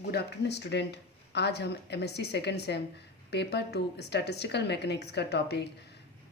Good afternoon student. आज हम MSc second sem paper 2 statistical mechanics का topic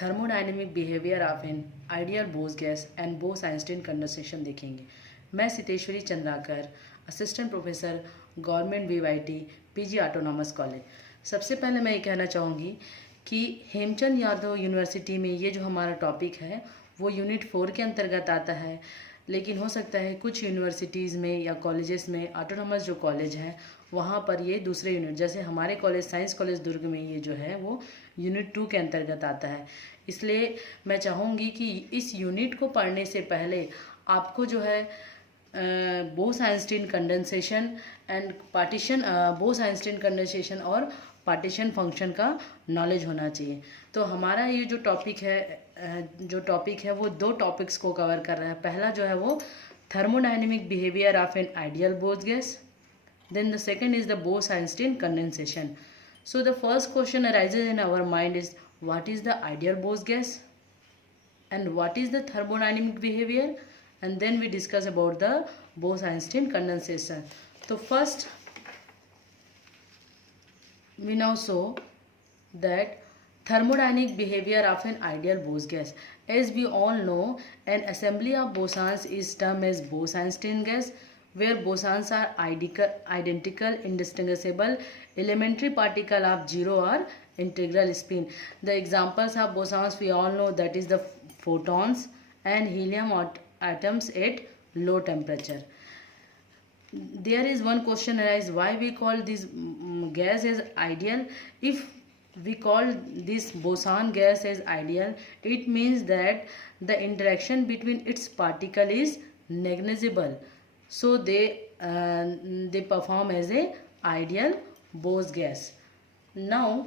thermodynamic behaviour of an ideal Bose gas and Bose Einstein condensation देखेंगे। मैं Siteshwari Chandrakar, assistant professor, government BYT, PG autonomous college. सबसे पहले मैं ये कहना चाहूँगी कि हेमचंद यादव यूनिवर्सिटी में ये जो हमारा टॉपिक है वो यूनिट 4 के अंतर्गत आता है, लेकिन हो सकता है कुछ यूनिवर्सिटीज़ में या कॉलेजेस में, ऑटोनॉमस जो कॉलेज हैं वहाँ पर ये दूसरे यूनिट, जैसे हमारे कॉलेज साइंस कॉलेज दुर्ग में ये जो है वो यूनिट 2 के अंतर्गत आता है। इसलिए मैं चाहूँगी कि इस यूनिट को पढ़ने से पहले आपको जो है Bose Einstein condensation and partition, Bose Einstein condensation और पार्टीशन फंक्शन का नॉलेज होना चाहिए। तो हमारा ये जो टॉपिक है वो दो टॉपिक्स को कवर कर रहा है। पहला जो है वो thermodynamic behaviour of an ideal Bose gas, then the second is the Bose-Einstein condensation. So the first question arises in our mind is, what is the ideal Bose gas and what is the thermodynamic behavior, and then we discuss about the Bose-Einstein condensation. So first we now show that thermodynamic behavior of an ideal Bose gas. As we all know, an assembly of bosons is termed as Bose-Einstein gas, where bosons are identical, indistinguishable elementary particle of zero or integral spin. The examples of bosons we all know, that is the photons and helium atoms at low temperature. There is one question arise, why we call this gas as ideal? If we call this boson gas as ideal, it means that the interaction between its particle is negligible, so they perform as a ideal Bose gas. Now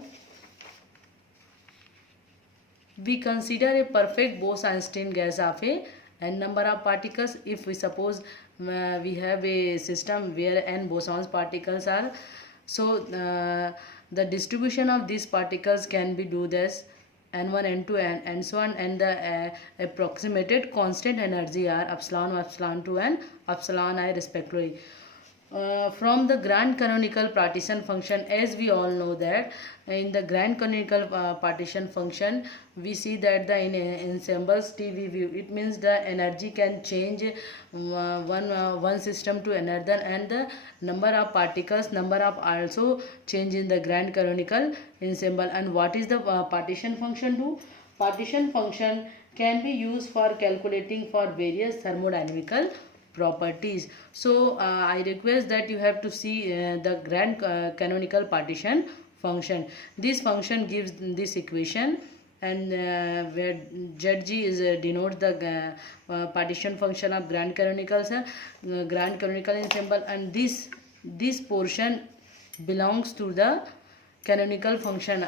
we consider a perfect Bose-Einstein gas of a n number of particles. If we suppose we have a system where n bosons particles are, so the distribution of these particles can be do this n1, n2, and so on, and the approximated constant energy are epsilon, epsilon2 and epsilon I respectively. From the grand canonical partition function, as we all know that in the grand canonical partition function we see that the in ensembles TV view, it means the energy can change one system to another, and the number of particles number of also change in the grand canonical ensemble. And what is the partition function do? Partition function can be used for calculating for various thermodynamical properties. So I request that you have to see the grand canonical partition function. This function gives this equation, and where Zg is denotes the partition function of grand canonical ensemble, and this portion belongs to the canonical function,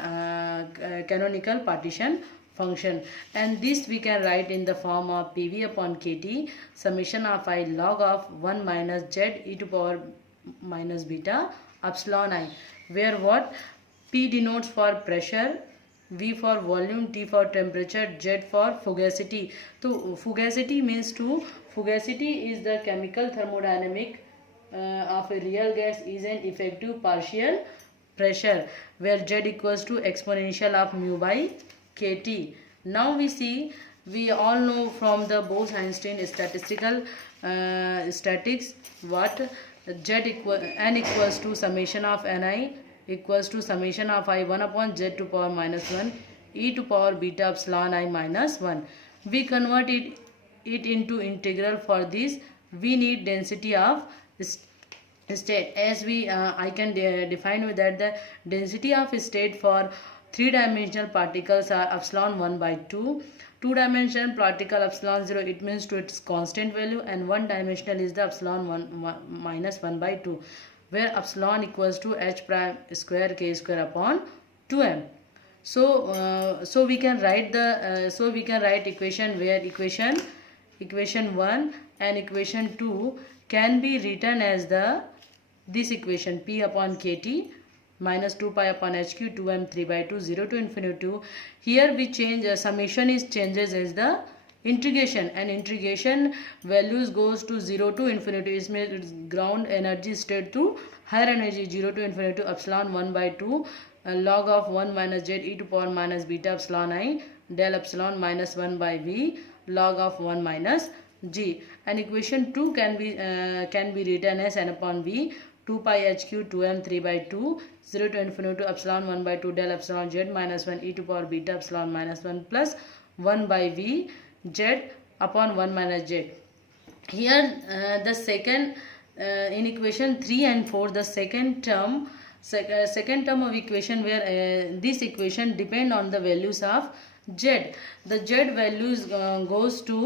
canonical partition function, and this we can write in the form of PV upon KT summation of I log of 1 minus Z e to power minus beta epsilon I, where what P denotes for pressure, V for volume, T for temperature, Z for fugacity. So fugacity means fugacity is the chemical thermodynamic of a real gas is an effective partial pressure, where Z equals to exponential of mu by KT. Now we all know from the Bose-Einstein statistical statics what n equals to summation of ni equals to summation of I 1 upon Z to power minus 1 e to power beta epsilon I minus 1. We convert it into integral. For this we need density of state, as I can define with that the density of state for three-dimensional particles are epsilon 1 by 2. Two-dimensional particle epsilon 0, it means to its constant value, and one-dimensional is the epsilon 1 minus 1 by 2, where epsilon equals to h prime square k square upon 2m. So we can write equation where equation 1 and equation 2 can be written as this equation P upon KT minus 2 pi upon HQ 2m 3 by 2 0 to infinity 2. Here we change summation is changes as the integration, and integration values goes to 0 to infinity. इसमें ground energy state to higher energy 0 to infinity epsilon 1/2 log of 1 minus z e to power minus beta epsilon I del epsilon minus 1 by v log of 1 minus g. And equation 2 can be written as n upon v 2 pi h q 2m 3/2 0 to infinity epsilon 1/2 del epsilon z minus 1 e to power beta epsilon minus 1 plus 1 by v z upon 1 minus z. Here the second in equation 3 and 4, the second term of equation, where this equation depend on the values of z. The z values goes to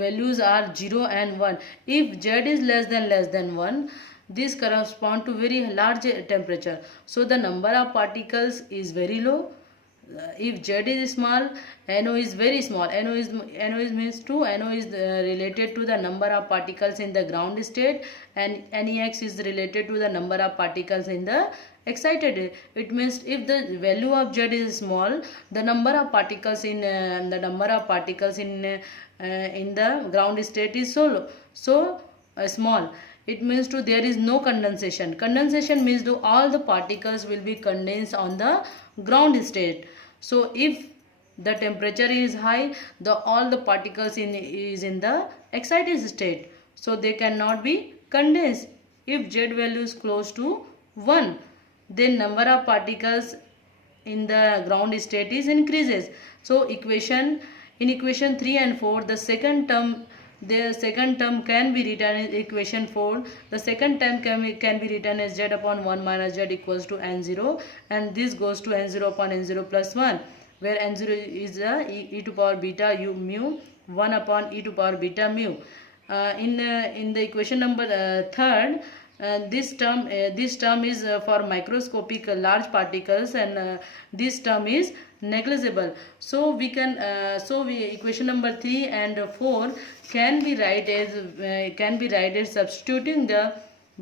values are 0 and 1. If z is less than 1, this correspond to very large temperature, so the number of particles is very low. If z is small, no is very small. No is means to no is related to the number of particles in the ground state, and nex is related to the number of particles in the excited. It means if the value of z is small, the number of particles in the ground state is so small. It means to there is no condensation. Condensation means to all the particles will be condensed on the ground state. So if the temperature is high, all the particles is in the excited state, so they cannot be condensed. If z value is close to 1, then number of particles in the ground state is increases. So in equation 3 and 4, the second term can be written as equation 4. The second term can be written as z upon 1 minus z equals to n0, and this goes to n0 upon n0 plus 1, where n0 is e to power beta u mu 1 upon e to power beta mu. In the equation number 3rd, this term is for microscopic large particles, and this term is negligible. So we can equation number 3 and 4 can be write as substituting the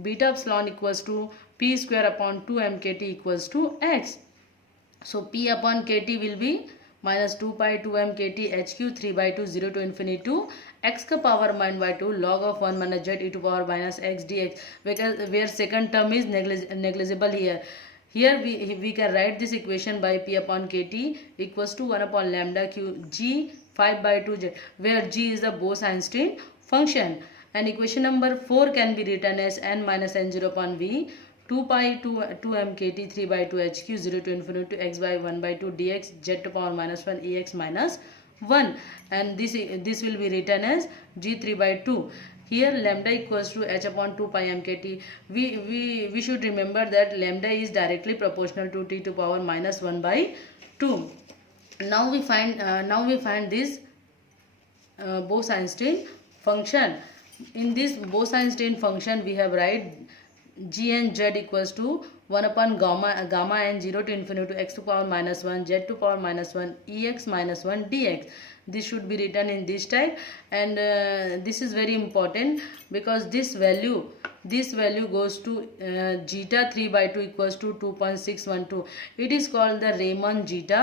beta epsilon equals to p square upon 2 mkt equals to x. So p upon kt will be minus 2 pi 2 mkt hq 3/2 0 to infinity to x ka power -2 log of 1 minus z e to power minus x dx, because where second term is negligible here. Here we can write this equation by p upon kt equals to 1 upon lambda q g 5/2 z, where g is the Bose-Einstein function. And equation number 4 can be written as n minus n0 upon v 2 pi 2 mkt 3/2 hq 0 to infinity to x by 1/2 dx z to power minus 1 ex minus 1, and this will be written as g 3/2. Here lambda equals to h upon 2 pi mkt. We should remember that lambda is directly proportional to t to power minus 1/2. Now we find this Bose-Einstein function. In this Bose-Einstein function, we have write g and z equals to 1 upon gamma n 0 to infinity to x to power minus 1 z to power minus 1 ex minus 1 dx. This should be written in this type, and this is very important because this value goes to zeta 3/2 equals to 2.612. It is called the Riemann zeta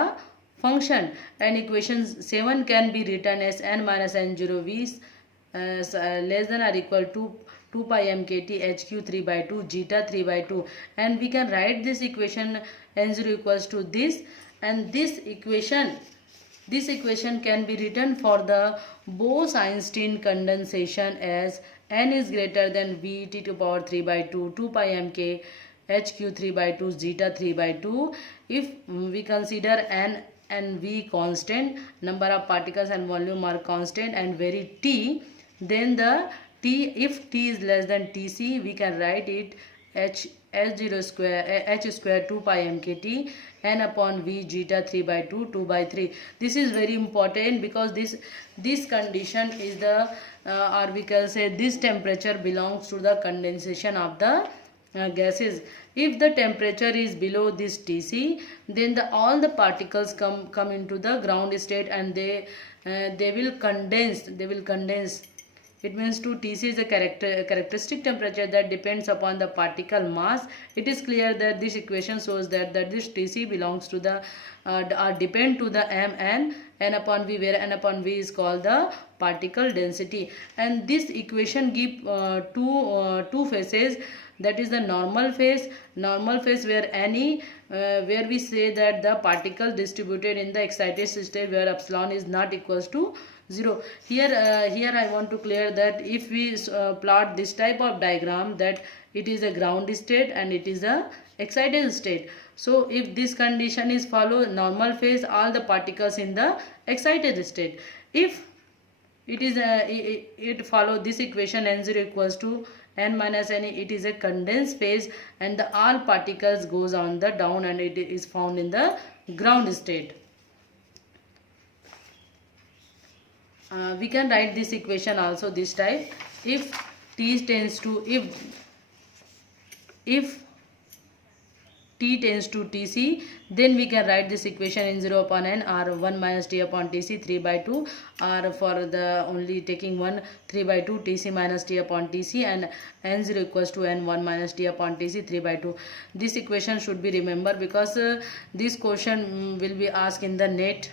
function, and equation 7 can be written as n minus n0 v less than or equal to 2 pi mkt hq 3/2 zeta 3/2, and we can write this equation n0 equals to this, and this equation can be written for the Bose-Einstein condensation as n is greater than v t to power 3/2 2 pi mk hq 3/2 zeta 3/2. If we consider n and v constant, number of particles and volume are constant and vary t, then the if t is less than tc, we can write it h0 square 2 pi mkt n upon v zeta 3/2 2/3. This is very important because this condition is the or we can say this temperature belongs to the condensation of the gases. If the temperature is below this Tc, then all the particles come into the ground state, and they will condense. It means to Tc is a characteristic temperature that depends upon the particle mass. It is clear that this equation shows that this Tc belongs to the or depend to the m and n upon v, where n upon v is called the particle density. And this equation give two phases, that is the normal phase where where we say that the particle distributed in the excited state where epsilon is not equals to 0. Here I want to clear that if we plot this type of diagram, that it is a ground state and it is a excited state. So if this condition is followed, normal phase, all the particles in the excited state. If it is it follow this equation, n0 equals to n minus n, it is a condensed phase and the all particles goes on the down and it is found in the ground state. We can write this equation also this type. If t tends to if t tends to tc, then we can write this equation in 0 upon n, or 1 minus t upon tc 3 by 2, or for the only taking 1, 3 by 2 tc minus t upon tc, and n0 equals to n 1 minus t upon tc 3 by 2. This equation should be remembered because this question will be asked in the net.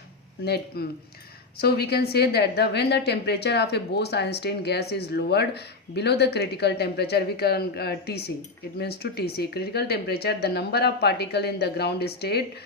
So we can say that when the temperature of a Bose-Einstein gas is lowered below the critical temperature, we can Tc, it means to Tc, critical temperature, the number of particles in the ground state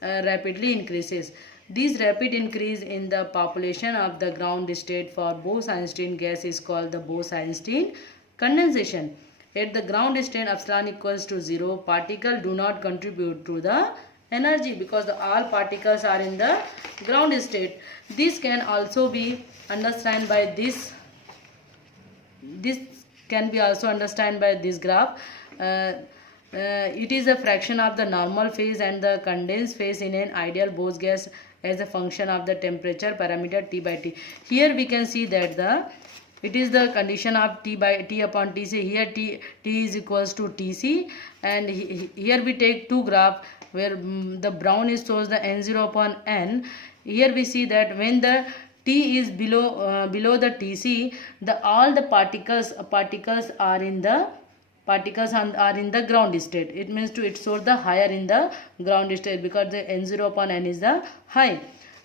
rapidly increases. This rapid increase in the population of the ground state for Bose-Einstein gas is called the Bose-Einstein condensation. At the ground state epsilon equals to 0, particles do not contribute to the energy because all particles are in the ground state. This can also be understood by this can be also understood by this graph. It is a fraction of the normal phase and the condensed phase in an ideal Bose gas as a function of the temperature parameter T by T. Here we can see that it is the condition of T upon Tc. Here T is equals to Tc, and here we take two graphs where the brown is shows the n0 upon n. Here we see that when the T is below the Tc, all the particles are in the ground state. It means it shows the higher in the ground state because the n0 upon n is the high.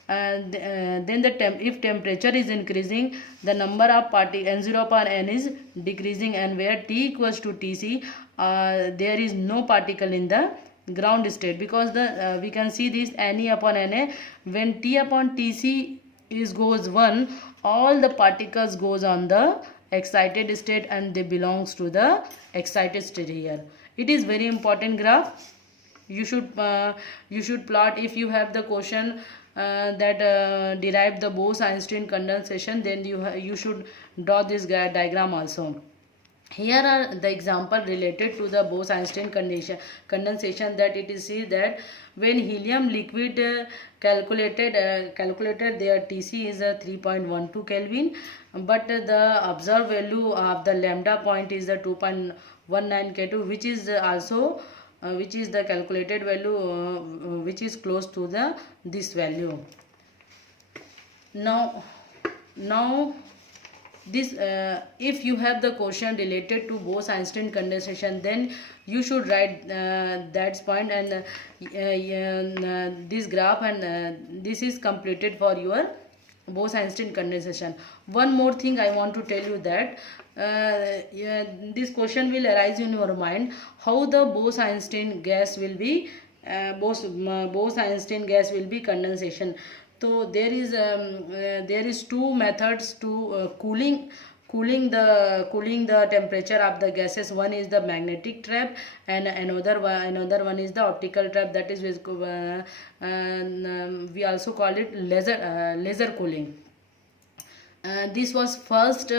And then if temperature is increasing, the number of n0 upon n is decreasing, and where T equals to Tc, there is no particle in the ground state because we can see this Ne upon Na. When T upon Tc goes 1, all the particles goes on the excited state and they belongs to the excited state. Here it is very important graph. You should plot. If you have the question that derive the Bose-Einstein condensation, then you should draw this diagram also. Here are the example related to the Bose-Einstein condensation, that it is see that when helium liquid calculated their Tc is 3.12 Kelvin, but the observed value of the lambda point is the 2.19 K2, which is also which is the calculated value which is close to this value. Now this if you have the question related to Bose-Einstein condensation, then you should write that point and this graph, and this is completed for your Bose-Einstein condensation. One more thing I want to tell you that this question will arise in your mind, how the Bose-Einstein gas will be Bose-Einstein gas will be condensation. So there is two methods to cooling the temperature of the gases. One is the magnetic trap, and another one is the optical trap. That is we also call it laser cooling. This was first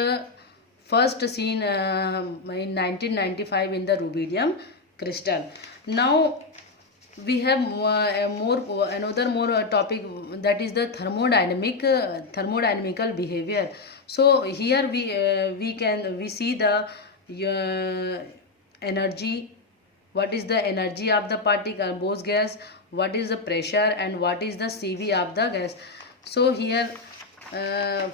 seen in 1995 in the rubidium crystal. Now we have another more topic, that is the thermodynamical behavior. So here we see the energy, what is the energy of the particle Bose gas, what is the pressure, and what is the CV of the gas. So here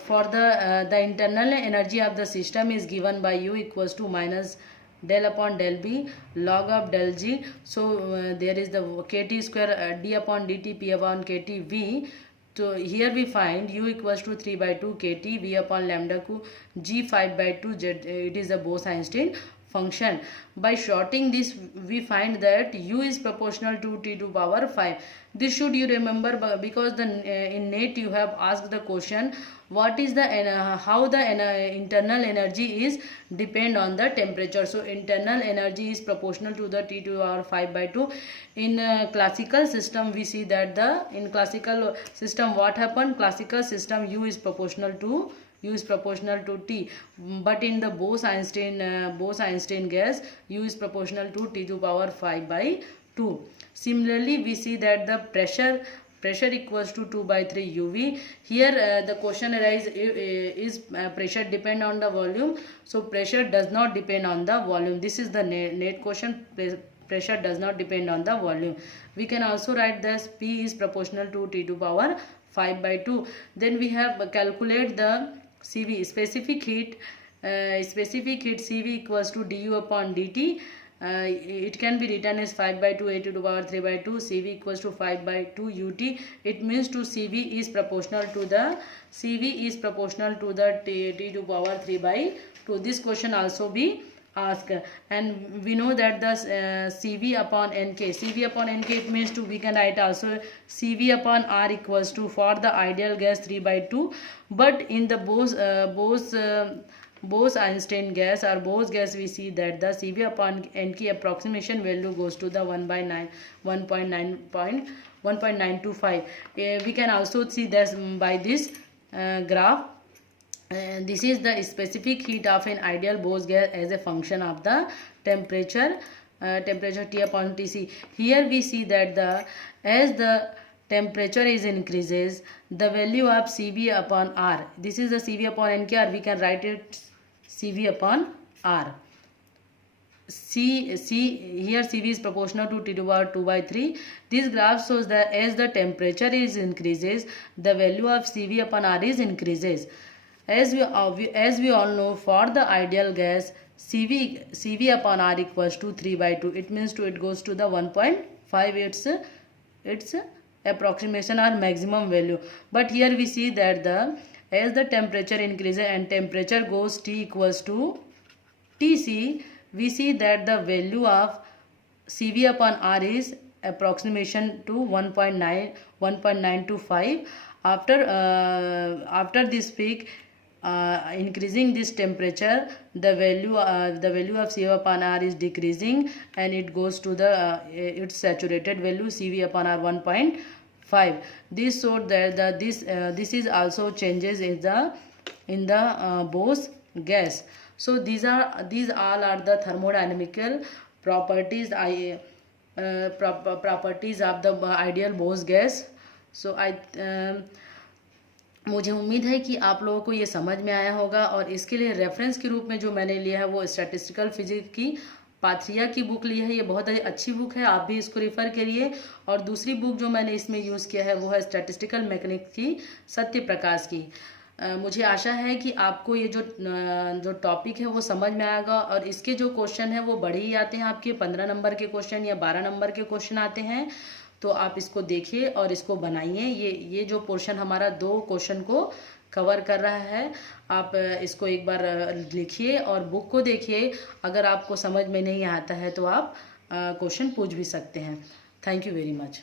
for the internal energy of the system is given by U equals to minus del upon del B log of del G. So there is the KT square D upon DT P upon KT V So here we find u equals to 3 by 2 kt v upon lambda को g 5 by 2 z, it is a Bose-Einstein function. By shorting this we find that u is proportional to t to power 5. This should you remember because the in NET you have asked the question what is the how the internal energy is depend on the temperature. So internal energy is proportional to the t to the power 5 by 2. In classical system we see that the in classical system what happened, classical system u is proportional to t, but in the Bose-Einstein gas u is proportional to t to power 5 by 2. Similarly we see that the pressure equals to 2 by 3 uv. Here the question arises, is pressure depend on the volume? So pressure does not depend on the volume. This is the net question. Pressure does not depend on the volume. We can also write this P is proportional to t to power 5 by 2. Then we have calculate the CV, specific heat CV equals to du upon dt. It can be written as 5 by 2 a to the power 3 by 2 CV equals to 5 by 2 ut. It means to CV is proportional to the t to power 3 by 2. This question also be asked, and we know that the CV upon nk it means to we can write also CV upon R equals to for the ideal gas 3 by 2, but in the Bose-Einstein gas or Bose gas we see that the CV upon nk approximation value goes to the 1.925. We can also see this by this graph. This is the specific heat of an ideal Bose gas as a function of the temperature T upon Tc. Here we see that as the temperature is increases, the value of CV upon R, this is the CV upon nk, or we can write it CV upon R. Here CV is proportional to t to the power 2 by 3. This graph shows that as the temperature is increases, the value of CV upon R is increases. As we all know, for the ideal gas CV upon R equals to 3 by 2. It means to it goes to the 1.5. Its approximation or maximum value. But here we see that as the temperature increases and temperature goes T equals to Tc, we see that the value of CV upon R is approximation to 1.925. After this peak, increasing this temperature, the value of CV upon R is decreasing, and it goes to the its saturated value CV upon R 1.5. This showed that this is also changes in the Bose gas. So these all are the thermodynamical properties properties of the ideal Bose gas. So मुझे उम्मीद है कि आप लोगों को ये समझ में आया होगा, और इसके लिए रेफरेंस के रूप में जो मैंने लिया है वो स्टैटिस्टिकल फिजिक्स की पाथरिया की बुक ली है. ये बहुत अच्छी बुक है, आप भी इसको रेफ़र करिए. और दूसरी बुक जो मैंने इसमें यूज़ किया है वो है स्टैटिस्टिकल मैकेनिक्स की सत्य प्रकाश की. मुझे आशा है कि आपको ये जो टॉपिक है वो समझ में आएगा, और इसके जो क्वेश्चन है वो बड़े ही आते हैं, आपके 15 नंबर के क्वेश्चन या 12 नंबर के क्वेश्चन आते हैं. तो आप इसको देखिए और इसको बनाइए. ये जो पोर्शन हमारा 2 क्वेश्चन को कवर कर रहा है, आप इसको एक बार लिखिए और बुक को देखिए. अगर आपको समझ में नहीं आता है तो आप क्वेश्चन पूछ भी सकते हैं. Thank you very much.